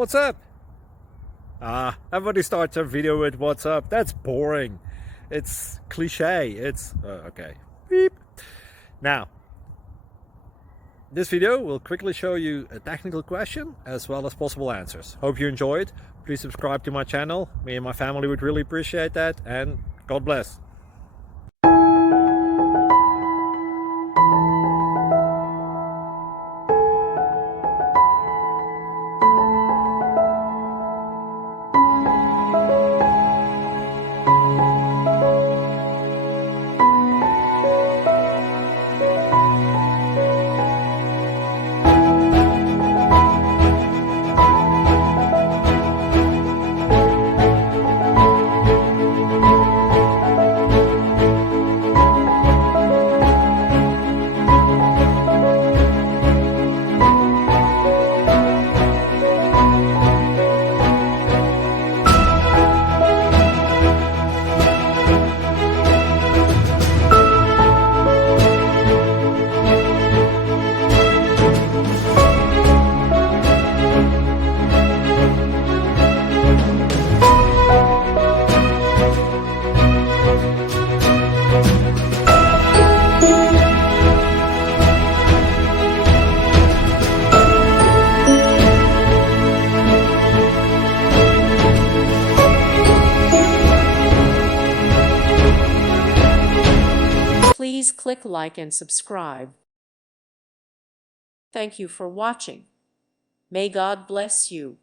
What's up? Everybody starts a video with what's up. That's boring. It's cliche. It's okay. Beep. Now, this video will quickly show you a technical question as well as possible answers. Hope you enjoyed. Please subscribe to my channel. Me and my family would really appreciate that, and God bless. Please click like and subscribe. Thank you for watching. May God bless you.